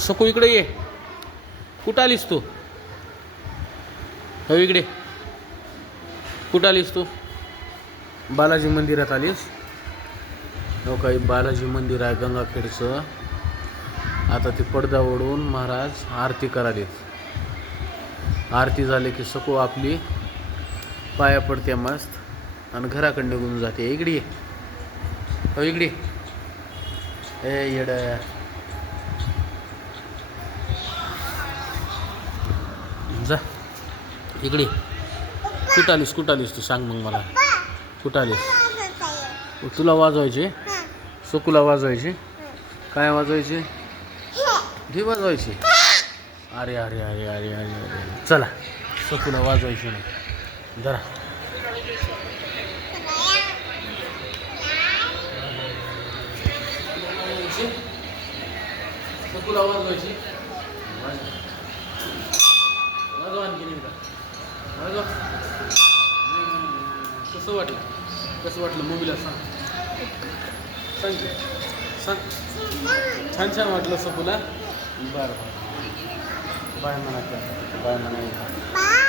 सकू इकडे ये. कुठं आलीस तू? हो इकडे. कुठं आलीस तू? बालाजी मंदिरात आलीस. हो काही बालाजी मंदिर आहे गंगाखेडचं. आता ते पडदा ओढून महाराज आरती करालेत. आरती झाली की सकू आपली पाया पडते मस्त आणि घराकडे निघून जाते. इकडे ये. हो इकडे. ए येड जा इकडे. कुठं आलीस तू सांग मग मला. कुठं आलीस? तुला वाजवायचे? सकूला वाजवायचे? काय वाजवायचे? घे वाजवायचे. अरे अरे अरे अरे अरे अरे चला सकूला वाजवायचे नाही जरा. सकूला वाजवायची. वाजवा आणखी नाही का? वाजवा. कसं वाटलं मूवीला सांग. सांग. छान छान वाटलं सकूला. बरं बाय म्हणा. बाय म्हणा.